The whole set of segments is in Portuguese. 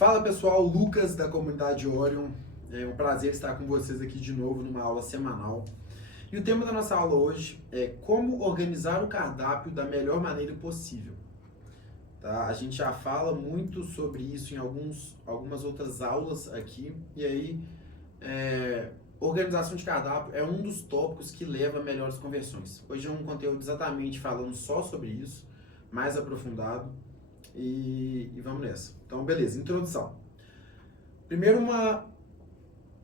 Fala pessoal, Lucas da comunidade Orion. É um prazer estar com vocês aqui de novo numa aula semanal. E o tema da nossa aula hoje é como organizar o cardápio da melhor maneira possível. Tá? A gente já fala muito sobre isso em algumas outras aulas aqui. E aí, organização de cardápio é um dos tópicos que leva a melhores conversões. Hoje é um conteúdo exatamente falando só sobre isso, mais aprofundado. E vamos nessa. Então, beleza, introdução. Primeiro,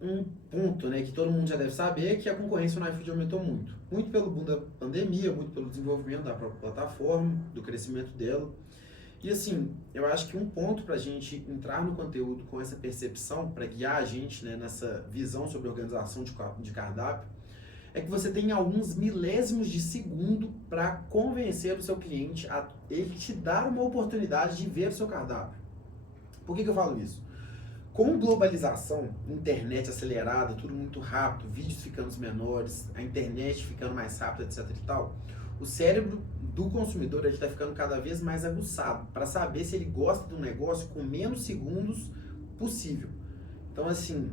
um ponto, né, que todo mundo já deve saber é que a concorrência no iFood aumentou muito. Muito pelo boom da pandemia, muito pelo desenvolvimento da própria plataforma, do crescimento dela. E assim, eu acho que um ponto para a gente entrar no conteúdo com essa percepção, para guiar a gente, né, nessa visão sobre organização de cardápio, é que você tem alguns milésimos de segundo para convencer o seu cliente a ele te dar uma oportunidade de ver o seu cardápio. Por que eu falo isso? Com globalização, internet acelerada, tudo muito rápido, vídeos ficando menores, a internet ficando mais rápida, etc e tal, o cérebro do consumidor está ficando cada vez mais aguçado para saber se ele gosta do negócio com menos segundos possível. Então, assim,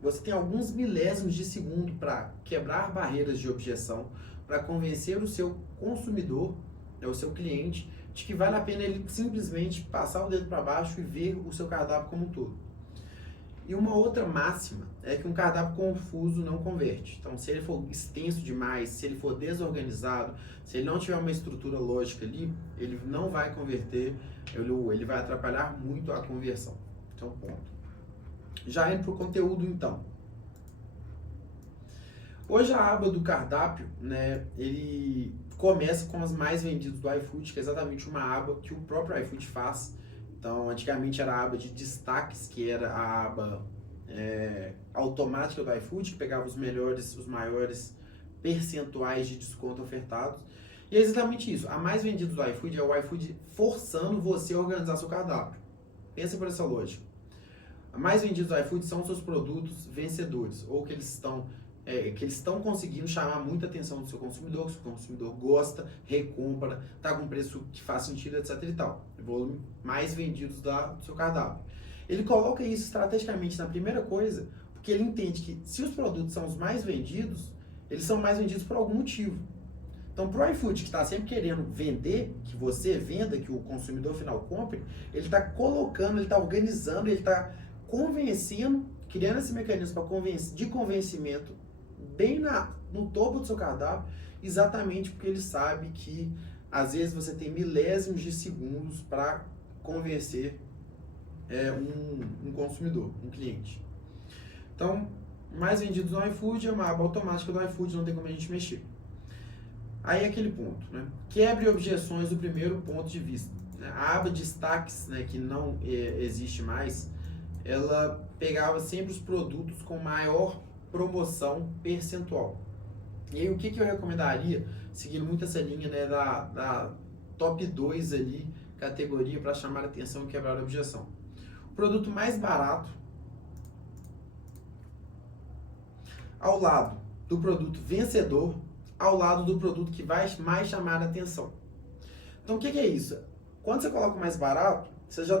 você tem alguns milésimos de segundo para quebrar barreiras de objeção, para convencer o seu consumidor, o seu cliente, de que vale a pena ele simplesmente passar o dedo para baixo e ver o seu cardápio como um todo. E uma outra máxima é que um cardápio confuso não converte. Então, se ele for extenso demais, se ele for desorganizado, se ele não tiver uma estrutura lógica ali, ele não vai converter, ele vai atrapalhar muito a conversão. Então, ponto. Já indo para o conteúdo, então. Hoje a aba do cardápio, né, ele começa com as mais vendidas do iFood, que é exatamente uma aba que o próprio iFood faz. Então, antigamente era a aba de destaques, que era a aba automática do iFood, que pegava os maiores percentuais de desconto ofertados. E é exatamente isso. A mais vendida do iFood é o iFood forçando você a organizar seu cardápio. Pensa por essa lógica. A mais vendida do iFood são os seus produtos vencedores, ou que eles estão conseguindo chamar muita atenção do seu consumidor, que o seu consumidor gosta, recompra, está com preço que faz sentido, etc e tal. O volume mais vendidos do seu cardápio. Ele coloca isso estrategicamente na primeira coisa, porque ele entende que se os produtos são os mais vendidos, eles são mais vendidos por algum motivo. Então, para o iFood, que está sempre querendo vender, que você venda, que o consumidor final compre, ele está colocando, ele está organizando, ele está convencendo, criando esse mecanismo de convencimento bem no topo do seu cardápio, exatamente porque ele sabe que às vezes você tem milésimos de segundos para convencer um consumidor, um cliente. Então, mais vendidos no iFood é uma aba automática do iFood, não tem como a gente mexer. Aí é aquele ponto, né? Quebre objeções do primeiro ponto de vista. A aba de destaques, né, que não existe mais, ela pegava sempre os produtos com maior promoção percentual. E aí o que eu recomendaria, seguindo muito essa linha, né, da top 2 ali, categoria para chamar a atenção e quebrar a objeção. O produto mais barato ao lado do produto vencedor, ao lado do produto que vai mais chamar a atenção. Então o que é isso? Quando você coloca o mais barato, você já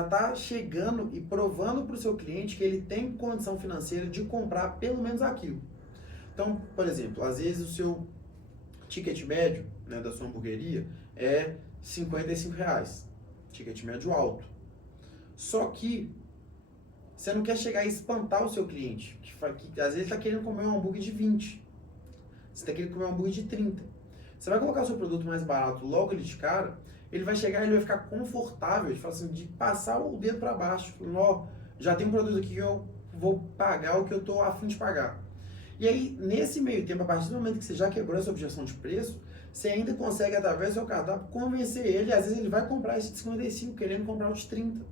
está chegando e provando para o seu cliente que ele tem condição financeira de comprar pelo menos aquilo. Então, por exemplo, às vezes o seu ticket médio, né, da sua hamburgueria é R$55, ticket médio alto. Só que você não quer chegar e espantar o seu cliente, que às vezes está querendo comer um hambúrguer de 20, você está querendo comer um hambúrguer de 30. Você vai colocar o seu produto mais barato logo ali de cara, ele vai chegar e ele vai ficar confortável de passar o dedo para baixo. Ó, já tem um produto aqui que eu vou pagar o que eu estou a fim de pagar. E aí, nesse meio tempo, a partir do momento que você já quebrou essa objeção de preço, você ainda consegue, através do seu cardápio, convencer ele. Às vezes ele vai comprar esse de 55, querendo comprar o de 30.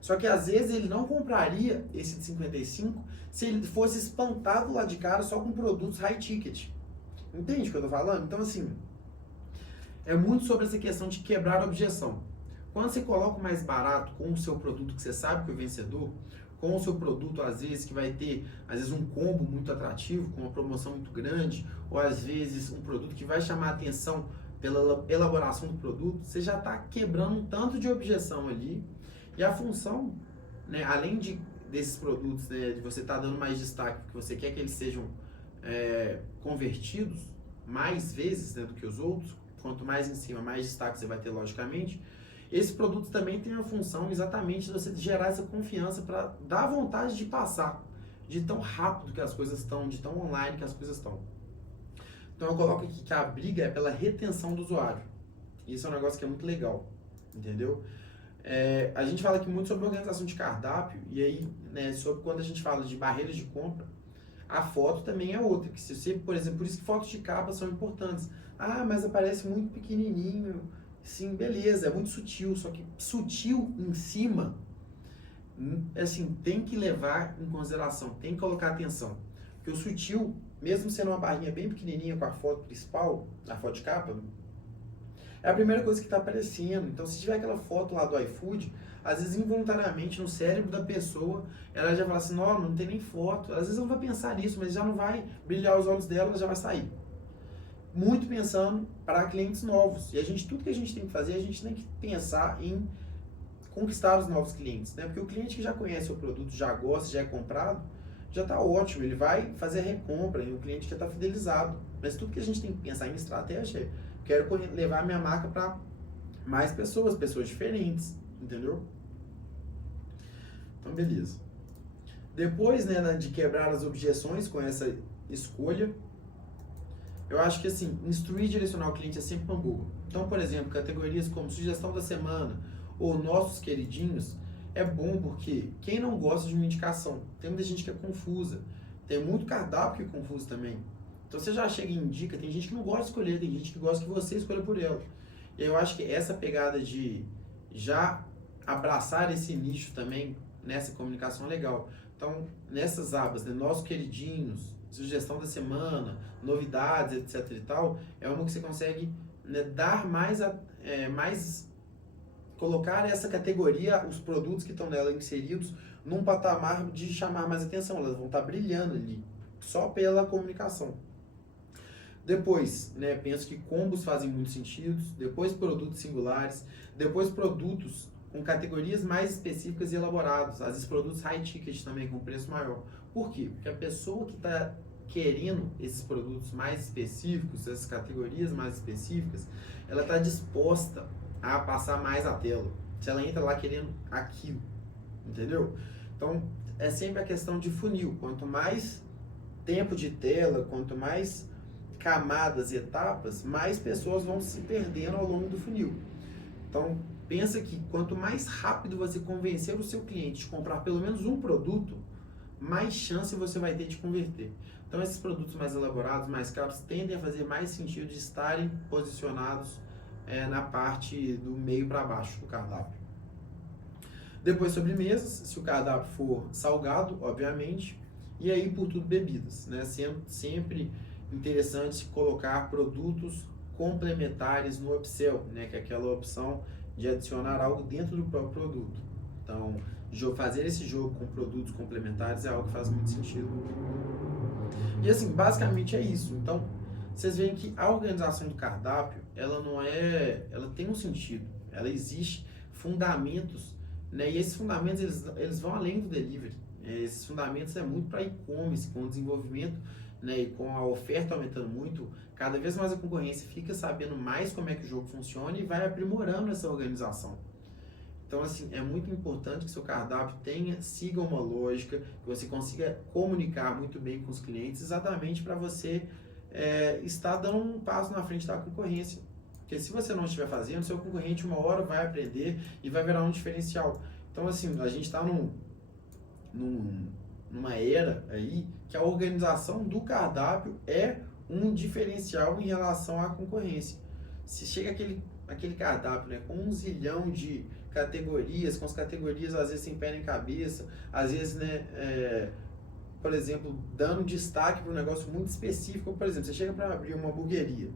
Só que às vezes ele não compraria esse de 55 se ele fosse espantado lá de cara só com produtos high ticket. Entende o que eu tô falando? Então, assim, é muito sobre essa questão de quebrar a objeção. Quando você coloca o mais barato com o seu produto que você sabe que é o vencedor, com o seu produto, às vezes, que vai ter, às vezes, um combo muito atrativo, com uma promoção muito grande, ou às vezes um produto que vai chamar a atenção pela elaboração do produto, você já está quebrando um tanto de objeção ali. E a função, né, além desses produtos, né, de você estar dando mais destaque, porque você quer que eles sejam convertidos mais vezes, né, do que os outros, quanto mais em cima, mais destaque você vai ter, logicamente. Esse produto também tem a função exatamente de você gerar essa confiança para dar vontade de passar, de tão rápido que as coisas estão, de tão online que as coisas estão. Então eu coloco aqui que a briga é pela retenção do usuário. Isso é um negócio que é muito legal, entendeu? A gente fala aqui muito sobre organização de cardápio, e aí, né, sobre quando a gente fala de barreiras de compra, a foto também é outra. Que se você, por exemplo, por isso que fotos de capa são importantes. Ah, mas aparece muito pequenininho. Sim, beleza, é muito sutil, só que sutil em cima, assim, tem que levar em consideração, tem que colocar atenção. Porque o sutil, mesmo sendo uma barrinha bem pequenininha com a foto principal, a foto de capa, é a primeira coisa que está aparecendo. Então, se tiver aquela foto lá do iFood, às vezes involuntariamente no cérebro da pessoa, ela já fala assim, não tem nem foto. Às vezes ela vai pensar nisso, mas já não vai brilhar os olhos dela, ela já vai sair. Muito pensando para clientes novos. E tudo que a gente tem que fazer, a gente tem que pensar em conquistar os novos clientes, né? Porque o cliente que já conhece o produto, já gosta, já é comprado, já está ótimo, ele vai fazer a recompra, e o cliente já está fidelizado. Mas tudo que a gente tem que pensar em estratégia é, quero levar a minha marca para mais pessoas diferentes, entendeu? Então, beleza. Depois, né, de quebrar as objeções com essa escolha, eu acho que, assim, instruir e direcionar o cliente é sempre uma boa. Então, por exemplo, categorias como sugestão da semana ou nossos queridinhos é bom porque quem não gosta de uma indicação? Tem muita gente que é confusa. Tem muito cardápio que é confuso também. Então, você já chega e indica, tem gente que não gosta de escolher, tem gente que gosta que você escolha por ela. E eu acho que essa pegada de já abraçar esse nicho também nessa comunicação é legal. Então, nessas abas, né, nossos queridinhos, sugestão da semana, novidades, etc e tal, é uma que você consegue, né, dar mais, colocar essa categoria, os produtos que estão nela inseridos, num patamar de chamar mais atenção. Elas vão estar brilhando ali, só pela comunicação. Depois, né, penso que combos fazem muito sentido, depois produtos singulares, depois produtos com categorias mais específicas e elaborados, às vezes produtos high ticket também com preço maior. Por quê? Porque a pessoa que está querendo esses produtos mais específicos, essas categorias mais específicas, ela está disposta a passar mais a tela. Se ela entra lá querendo aquilo, entendeu? Então, é sempre a questão de funil. Quanto mais tempo de tela, quanto mais camadas e etapas, mais pessoas vão se perdendo ao longo do funil. Então, pensa que quanto mais rápido você convencer o seu cliente de comprar pelo menos um produto, mais chance você vai ter de converter. Então, esses produtos mais elaborados, mais caros, tendem a fazer mais sentido de estarem posicionados na parte do meio para baixo do cardápio. Depois, sobremesas, se o cardápio for salgado, obviamente, e aí, por tudo, bebidas, né? Sendo sempre interessante colocar produtos complementares no upsell, né? Que é aquela opção de adicionar algo dentro do próprio produto. Então, fazer esse jogo com produtos complementares é algo que faz muito sentido. E assim, basicamente é isso. Então, vocês veem que a organização do cardápio, ela tem um sentido, ela existe fundamentos, né? E esses fundamentos, eles vão além do delivery. Esses fundamentos é muito para e-commerce, com o desenvolvimento, né, e com a oferta aumentando muito, cada vez mais a concorrência fica sabendo mais como é que o jogo funciona e vai aprimorando essa organização. Então, assim, é muito importante que seu cardápio siga uma lógica, que você consiga comunicar muito bem com os clientes, exatamente para você estar dando um passo na frente da concorrência. Porque se você não estiver fazendo, seu concorrente uma hora vai aprender e vai virar um diferencial. Então, assim, a gente está numa era aí que a organização do cardápio é um diferencial em relação à concorrência. Se chega aquele cardápio, né, com 1 zilhão de categorias, com as categorias às vezes sem pé nem cabeça, às vezes, né, por exemplo, dando destaque para um negócio muito específico. Por exemplo, você chega para abrir uma hamburgueria,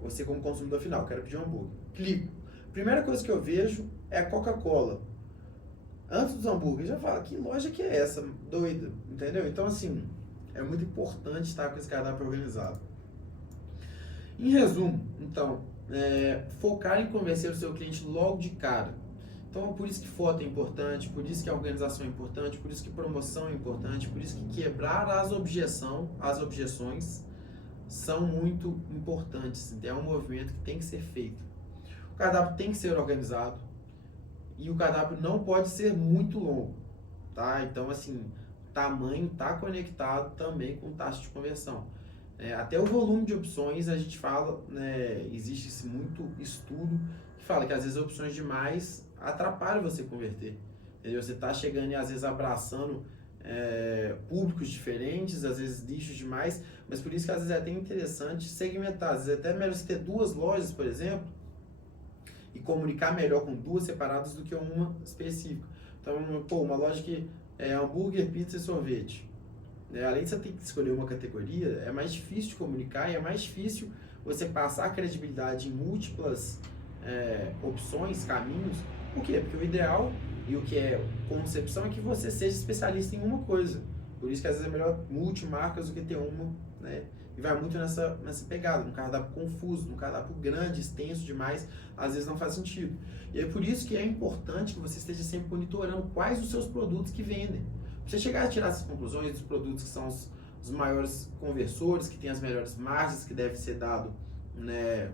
você como consumidor final, quero pedir um hambúrguer, clico. Primeira coisa que eu vejo é a Coca-Cola. Antes dos hambúrgueres, já fala, que loja que é essa? Doida, entendeu? Então, assim, é muito importante estar com esse cardápio organizado. Em resumo, então, focar em convencer o seu cliente logo de cara. Então, por isso que foto é importante, por isso que a organização é importante, por isso que promoção é importante, por isso que quebrar as objeções são muito importantes. É um movimento que tem que ser feito. O cardápio tem que ser organizado e o cardápio não pode ser muito longo, tá? Então, assim, tamanho está conectado também com taxa de conversão. Até o volume de opções, a gente fala, né, existe muito estudo que fala que às vezes opções demais atrapalham você converter. Entendeu? Você está chegando e às vezes abraçando públicos diferentes, às vezes nichos demais, mas por isso que às vezes é até interessante segmentar. Às vezes é até melhor você ter duas lojas, por exemplo, e comunicar melhor com duas separadas do que uma específica. Então, pô, uma loja que é hambúrguer, pizza e sorvete. Além de você ter que escolher uma categoria, é mais difícil de comunicar e é mais difícil você passar a credibilidade em múltiplas opções, caminhos. Por quê? Porque o ideal e o que é concepção é que você seja especialista em uma coisa. Por isso que às vezes é melhor multimarcas do que ter uma, né? E vai muito nessa pegada, num cardápio confuso, num cardápio grande, extenso demais, às vezes não faz sentido. E é por isso que é importante que você esteja sempre monitorando quais os seus produtos que vendem. Você chegar a tirar essas conclusões dos produtos que são os maiores conversores, que têm as melhores margens, que deve ser dado, né,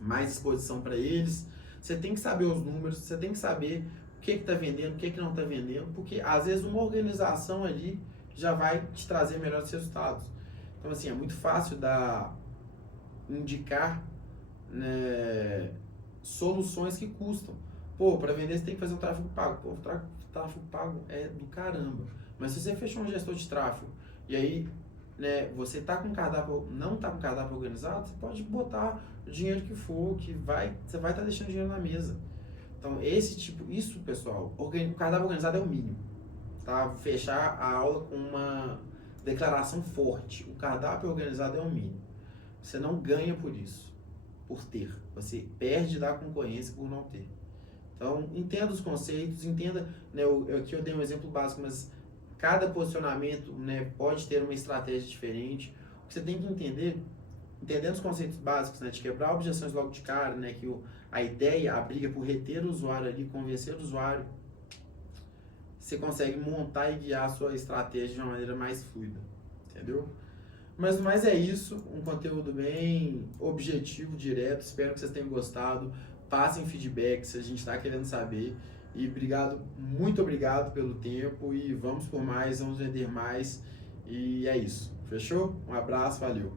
mais exposição para eles. Você tem que saber os números, você tem que saber o que está vendendo, o que não está vendendo, porque às vezes uma organização ali já vai te trazer melhores resultados. Então, assim, é muito fácil indicar, né, soluções que custam. Pô, para vender você tem que fazer um tráfego pago. Pô, tráfego pago é do caramba. Mas se você fechou um gestor de tráfego e aí, né, você tá com cardápio, não tá com cardápio organizado, você pode botar o dinheiro que for, você vai estar deixando dinheiro na mesa. Então, isso, pessoal, o cardápio organizado é o mínimo. Tá? Vou fechar a aula com uma declaração forte. O cardápio organizado é o mínimo. Você não ganha por isso, por ter. Você perde da concorrência por não ter. Então, entenda os conceitos, entenda, né, aqui eu dei um exemplo básico, mas cada posicionamento, né, pode ter uma estratégia diferente. O que você tem que entendendo os conceitos básicos, né, de quebrar objeções logo de cara, né, que a ideia, a briga por reter o usuário ali, convencer o usuário, você consegue montar e guiar a sua estratégia de uma maneira mais fluida, entendeu? Mas no mais é isso, um conteúdo bem objetivo, direto, espero que vocês tenham gostado. Passem feedback se a gente está querendo saber. E muito obrigado pelo tempo. E vamos por mais, vamos vender mais. E é isso. Fechou? Um abraço, valeu.